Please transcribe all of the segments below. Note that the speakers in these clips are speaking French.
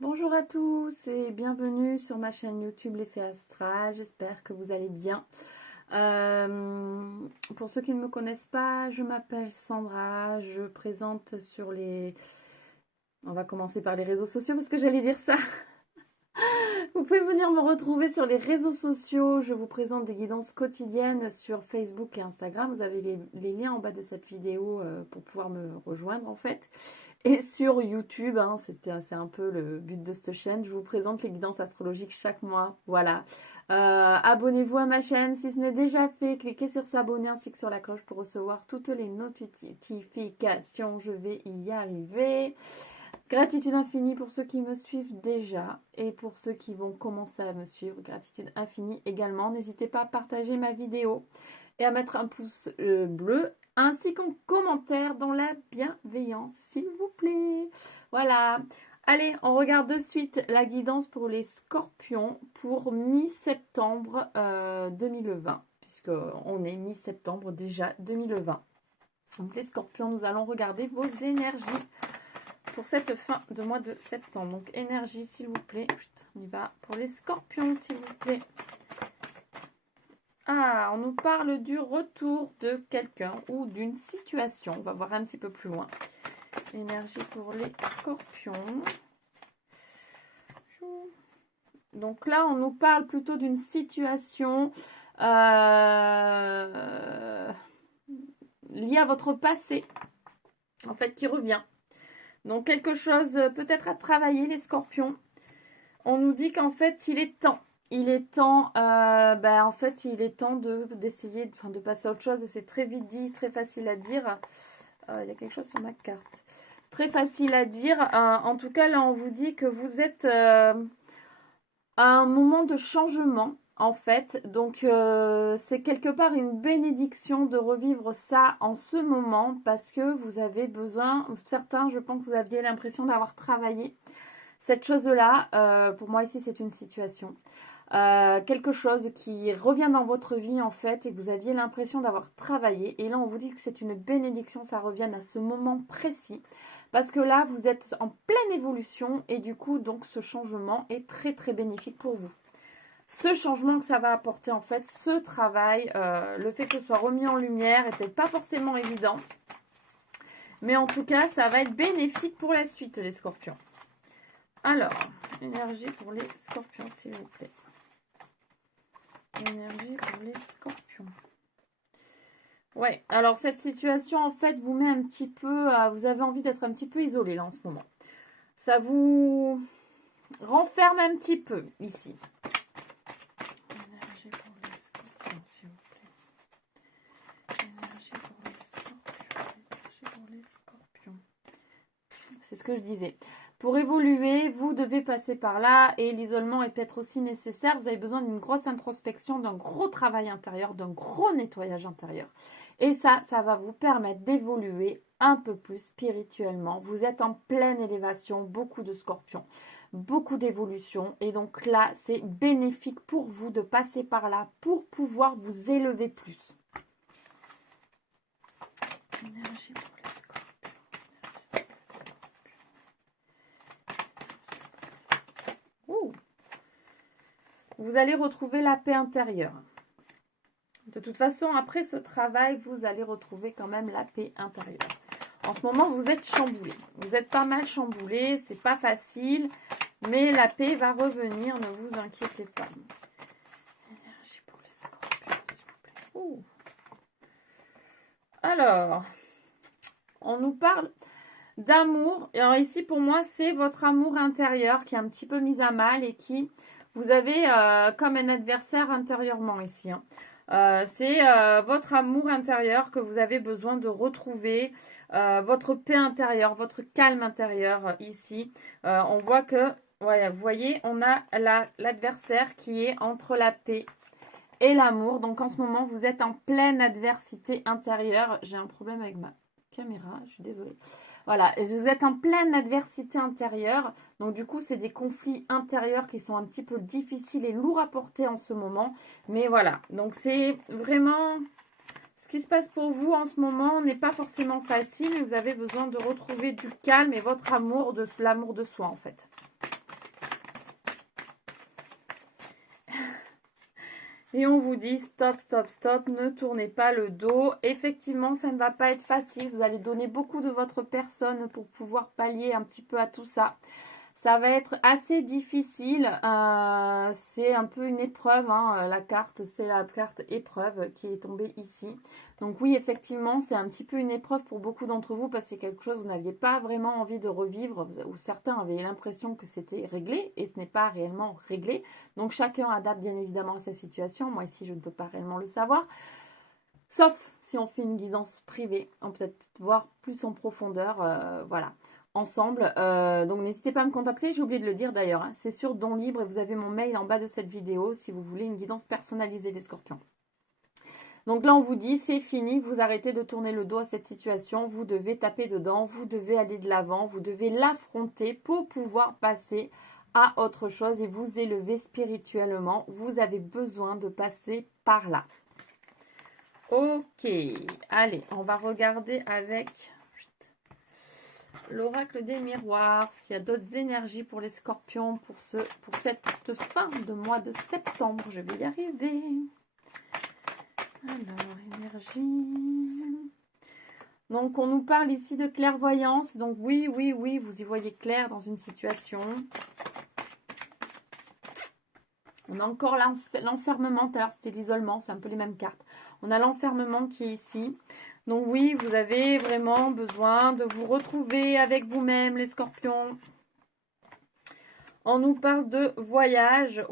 Bonjour à tous et bienvenue sur ma chaîne YouTube L'Effet Astral. J'espère que vous allez bien. Pour ceux qui ne me connaissent pas, je m'appelle Sandra. Je présente sur les... On va commencer par les réseaux sociaux parce que j'allais dire ça. Vous pouvez venir me retrouver sur les réseaux sociaux. Je vous présente des guidances quotidiennes sur Facebook et Instagram. Vous avez les liens en bas de cette vidéo pour pouvoir me rejoindre en fait. Et sur YouTube, hein, c'est un peu le but de cette chaîne, je vous présente les guidances astrologiques chaque mois. Voilà. Abonnez-vous à ma chaîne si ce n'est déjà fait. Cliquez sur s'abonner ainsi que sur la cloche pour recevoir toutes les notifications. Je vais y arriver. Gratitude infinie pour ceux qui me suivent déjà et pour ceux qui vont commencer à me suivre. Gratitude infinie également. N'hésitez pas à partager ma vidéo et à mettre un pouce bleu ainsi qu'un commentaire dans la bienveillance, s'il vous plaît. Voilà. Allez, on regarde de suite la guidance pour les scorpions pour mi-septembre 2020, puisqu'on est mi-septembre déjà 2020. Donc les scorpions, nous allons regarder vos énergies pour cette fin de mois de septembre. Donc énergie, s'il vous plaît. On y va pour les scorpions, s'il vous plaît. Ah, on nous parle du retour de quelqu'un ou d'une situation. On va voir un petit peu plus loin. Énergie pour les scorpions. Donc là, on nous parle plutôt d'une situation liée à votre passé, en fait, qui revient. Donc quelque chose peut-être à travailler, les scorpions. On nous dit qu'en fait, il est temps. Il est temps, en fait, il est temps d'essayer de passer à autre chose. C'est très vite dit, très facile à dire. Il y a quelque chose sur ma carte. Très facile à dire. En tout cas, là, on vous dit que vous êtes à un moment de changement, en fait. Donc, c'est quelque part une bénédiction de revivre ça en ce moment parce que vous avez besoin, certains, je pense que vous aviez l'impression d'avoir travaillé cette chose-là. Pour moi, ici, c'est une situation. Quelque chose qui revient dans votre vie en fait et que vous aviez l'impression d'avoir travaillé et là on vous dit que c'est une bénédiction, ça revient à ce moment précis parce que là vous êtes en pleine évolution et du coup donc ce changement est très très bénéfique pour vous. Ce changement que ça va apporter en fait, ce travail, le fait que ce soit remis en lumière est peut-être pas forcément évident, mais en tout cas ça va être bénéfique pour la suite les scorpions. Alors, énergie pour les scorpions s'il vous plaît. Énergie pour les scorpions. Ouais, alors cette situation en fait vous met un petit peu, vous avez envie d'être un petit peu isolé là en ce moment. Ça vous renferme un petit peu ici. Énergie pour les scorpions s'il vous plaît. Énergie pour les scorpions. Énergie pour les scorpions. C'est ce que je disais. Pour évoluer, vous devez passer par là et l'isolement est peut-être aussi nécessaire. Vous avez besoin d'une grosse introspection, d'un gros travail intérieur, d'un gros nettoyage intérieur. Et ça va vous permettre d'évoluer un peu plus spirituellement. Vous êtes en pleine élévation, beaucoup de scorpions, beaucoup d'évolution. Et donc là, c'est bénéfique pour vous de passer par là pour pouvoir vous élever plus. Énergie pour les scorpions. Vous allez retrouver la paix intérieure. De toute façon, après ce travail, vous allez retrouver quand même la paix intérieure. En ce moment, vous êtes chamboulé. Vous êtes pas mal chamboulé, c'est pas facile, mais la paix va revenir, ne vous inquiétez pas. Énergie pour les scorpions, s'il vous plaît. Ouh. Alors, on nous parle d'amour. Alors ici, pour moi, c'est votre amour intérieur qui est un petit peu mis à mal et qui... Vous avez comme un adversaire intérieurement ici. Hein. C'est votre amour intérieur que vous avez besoin de retrouver, votre paix intérieure, votre calme intérieur ici. On voit que, voilà, vous voyez, on a l'adversaire qui est entre la paix et l'amour. Donc en ce moment, vous êtes en pleine adversité intérieure. J'ai un problème avec ma caméra, je suis désolée. Voilà, vous êtes en pleine adversité intérieure. Donc du coup, c'est des conflits intérieurs qui sont un petit peu difficiles et lourds à porter en ce moment. Mais voilà, donc c'est vraiment... Ce qui se passe pour vous en ce moment n'est pas forcément facile. Mais vous avez besoin de retrouver du calme et votre amour, de l'amour de soi en fait. Et on vous dit stop, stop, stop, ne tournez pas le dos. Effectivement, ça ne va pas être facile. Vous allez donner beaucoup de votre personne pour pouvoir pallier un petit peu à tout ça. Ça va être assez difficile. C'est un peu une épreuve. Hein. La carte, c'est la carte épreuve qui est tombée ici. Donc oui, effectivement, c'est un petit peu une épreuve pour beaucoup d'entre vous parce que c'est quelque chose que vous n'aviez pas vraiment envie de revivre ou certains avaient l'impression que c'était réglé et ce n'est pas réellement réglé. Donc chacun adapte bien évidemment à sa situation. Moi ici, je ne peux pas réellement le savoir. Sauf si on fait une guidance privée, on peut peut-être voir plus en profondeur, voilà, ensemble. Donc n'hésitez pas à me contacter, j'ai oublié de le dire d'ailleurs, hein, c'est sur Don Libre et vous avez mon mail en bas de cette vidéo si vous voulez une guidance personnalisée des scorpions. Donc là, on vous dit, c'est fini, vous arrêtez de tourner le dos à cette situation, vous devez taper dedans, vous devez aller de l'avant, vous devez l'affronter pour pouvoir passer à autre chose et vous élever spirituellement. Vous avez besoin de passer par là. Ok, allez, on va regarder avec l'oracle des miroirs, s'il y a d'autres énergies pour les scorpions pour cette fin de mois de septembre. Je vais y arriver. Alors, énergie. Donc, on nous parle ici de clairvoyance. Donc, oui, oui, oui, vous y voyez clair dans une situation. On a encore l'enfermement. Tout à l'heure, c'était l'isolement. C'est un peu les mêmes cartes. On a l'enfermement qui est ici. Donc, oui, vous avez vraiment besoin de vous retrouver avec vous-même, les scorpions. On nous parle de voyage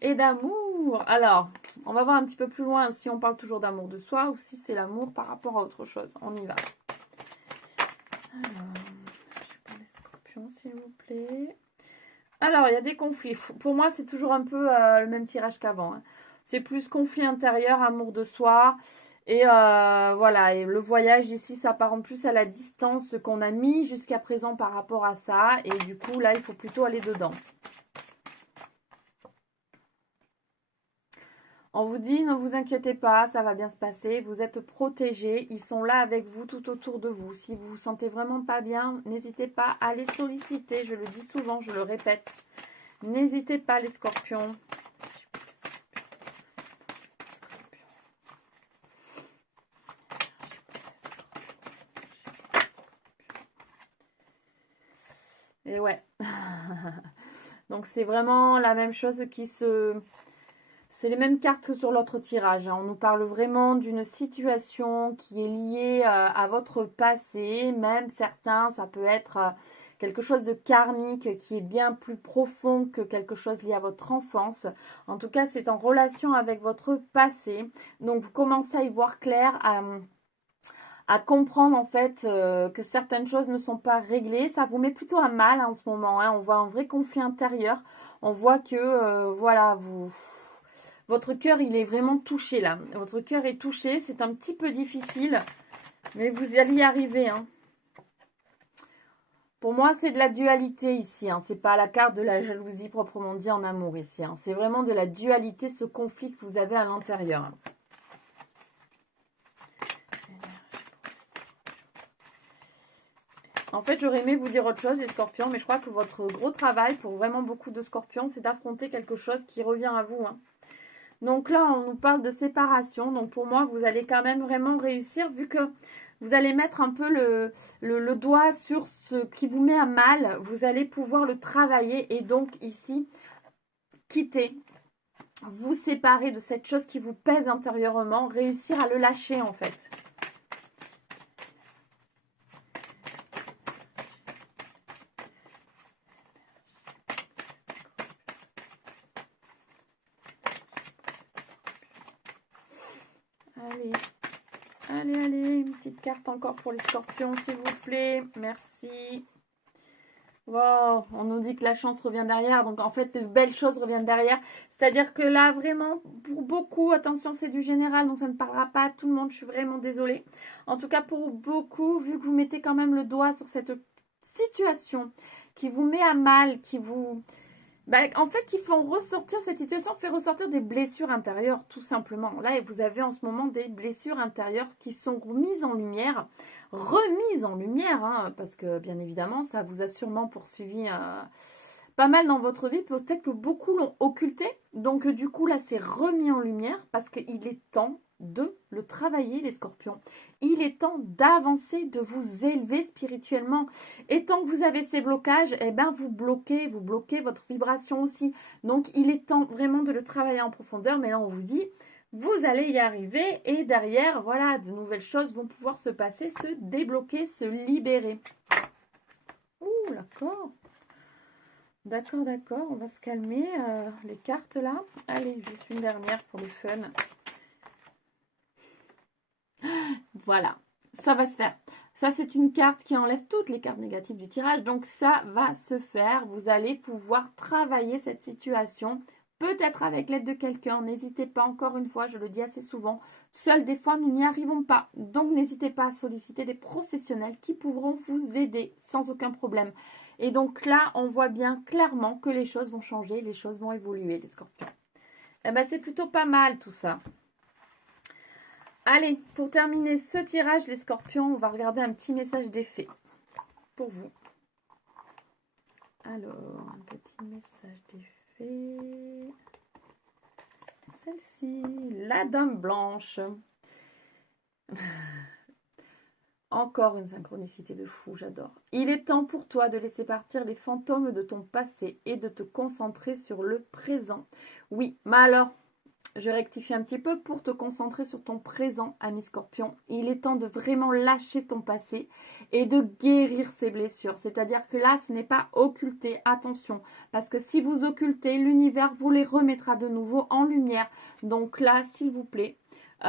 et d'amour. Alors, on va voir un petit peu plus loin si on parle toujours d'amour de soi ou si c'est l'amour par rapport à autre chose. On y va. Alors, je prends les scorpions, s'il vous plaît. Alors, il y a des conflits. Pour moi, c'est toujours un peu le même tirage qu'avant. Hein. C'est plus conflit intérieur, amour de soi. Et voilà, et le voyage ici s'apparente plus à la distance qu'on a mis jusqu'à présent par rapport à ça. Et du coup, là, il faut plutôt aller dedans. On vous dit, ne vous inquiétez pas, ça va bien se passer. Vous êtes protégés, ils sont là avec vous, tout autour de vous. Si vous vous sentez vraiment pas bien, n'hésitez pas à les solliciter. Je le dis souvent, je le répète. N'hésitez pas les scorpions. Et ouais. Donc c'est vraiment la même chose qui se... C'est les mêmes cartes que sur l'autre tirage. Hein. On nous parle vraiment d'une situation qui est liée à votre passé. Même certains, ça peut être quelque chose de karmique qui est bien plus profond que quelque chose lié à votre enfance. En tout cas, c'est en relation avec votre passé. Donc, vous commencez à y voir clair, à comprendre en fait que certaines choses ne sont pas réglées. Ça vous met plutôt à mal en ce moment. Hein. On voit un vrai conflit intérieur. On voit que, voilà, votre cœur, il est vraiment touché là. Votre cœur est touché. C'est un petit peu difficile. Mais vous allez y arriver. Hein. Pour moi, c'est de la dualité ici. Hein. C'est pas la carte de la jalousie proprement dit en amour ici. Hein. C'est vraiment de la dualité, ce conflit que vous avez à l'intérieur. En fait, j'aurais aimé vous dire autre chose, les scorpions. Mais je crois que votre gros travail pour vraiment beaucoup de scorpions, c'est d'affronter quelque chose qui revient à vous. Hein. Donc là, on nous parle de séparation. Donc pour moi, vous allez quand même vraiment réussir vu que vous allez mettre un peu le doigt sur ce qui vous met à mal. Vous allez pouvoir le travailler et donc ici, quitter, vous séparer de cette chose qui vous pèse intérieurement, réussir à le lâcher en fait. Allez, allez, allez, une petite carte encore pour les scorpions, s'il vous plaît. Merci. Wow, on nous dit que la chance revient derrière. Donc, en fait, de belles choses reviennent derrière. C'est-à-dire que là, vraiment, pour beaucoup, attention, c'est du général, donc ça ne parlera pas à tout le monde. Je suis vraiment désolée. En tout cas, pour beaucoup, vu que vous mettez quand même le doigt sur cette situation qui vous met à mal, qui vous... en fait, qui font ressortir, cette situation fait ressortir des blessures intérieures, tout simplement. Là, vous avez en ce moment des blessures intérieures qui sont remises en lumière, hein, parce que, bien évidemment, ça vous a sûrement poursuivi pas mal dans votre vie. Peut-être que beaucoup l'ont occulté. Donc, du coup, là, c'est remis en lumière parce qu'il est temps de le travailler, les scorpions. Il est temps d'avancer, de vous élever spirituellement. Et tant que vous avez ces blocages, eh ben, vous bloquez votre vibration aussi. Donc, il est temps vraiment de le travailler en profondeur. Mais là, on vous dit, vous allez y arriver. Et derrière, voilà, de nouvelles choses vont pouvoir se passer, se débloquer, se libérer. Ouh, d'accord. D'accord, d'accord. On va se calmer les cartes là. Allez, juste une dernière pour le fun. Voilà, ça va se faire. Ça, c'est une carte qui enlève toutes les cartes négatives du tirage. Donc, ça va se faire. Vous allez pouvoir travailler cette situation. Peut-être avec l'aide de quelqu'un. N'hésitez pas, encore une fois, je le dis assez souvent. Seuls, des fois, nous n'y arrivons pas. Donc, n'hésitez pas à solliciter des professionnels qui pourront vous aider sans aucun problème. Et donc là, on voit bien clairement que les choses vont changer, les choses vont évoluer, les scorpions. Eh ben, c'est plutôt pas mal tout ça. Allez, pour terminer ce tirage, les scorpions, on va regarder un petit message d'effet pour vous. Alors, un petit message d'effet. Celle-ci, la dame blanche. Encore une synchronicité de fou, j'adore. Il est temps pour toi de laisser partir les fantômes de ton passé et de te concentrer sur le présent. Oui, mais alors, je rectifie un petit peu pour te concentrer sur ton présent, ami Scorpion. Il est temps de vraiment lâcher ton passé et de guérir ses blessures. C'est-à-dire que là, ce n'est pas occulter. Attention, parce que si vous occultez, l'univers vous les remettra de nouveau en lumière. Donc là, s'il vous plaît, j'ai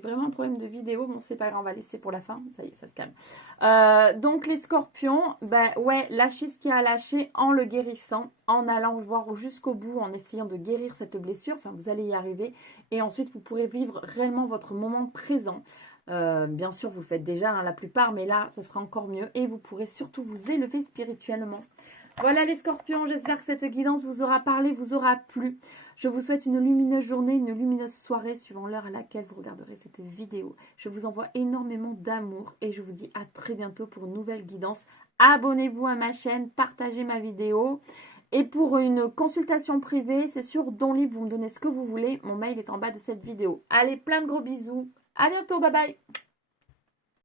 vraiment un problème de vidéo. Bon, c'est pas grave, on va laisser pour la fin. Ça y est, ça se calme. Donc, les scorpions, ben ouais, lâchez ce qu'il y a à lâcher en le guérissant, en allant le voir jusqu'au bout, en essayant de guérir cette blessure. Enfin, vous allez y arriver. Et ensuite, vous pourrez vivre réellement votre moment présent. Bien sûr, vous le faites déjà, hein, la plupart, mais là, ça sera encore mieux. Et vous pourrez surtout vous élever spirituellement. Voilà les scorpions, j'espère que cette guidance vous aura parlé, vous aura plu. Je vous souhaite une lumineuse journée, une lumineuse soirée suivant l'heure à laquelle vous regarderez cette vidéo. Je vous envoie énormément d'amour et je vous dis à très bientôt pour une nouvelle guidance. Abonnez-vous à ma chaîne, partagez ma vidéo. Et pour une consultation privée, c'est sur Donlib, vous me donnez ce que vous voulez. Mon mail est en bas de cette vidéo. Allez, plein de gros bisous. À bientôt, bye bye.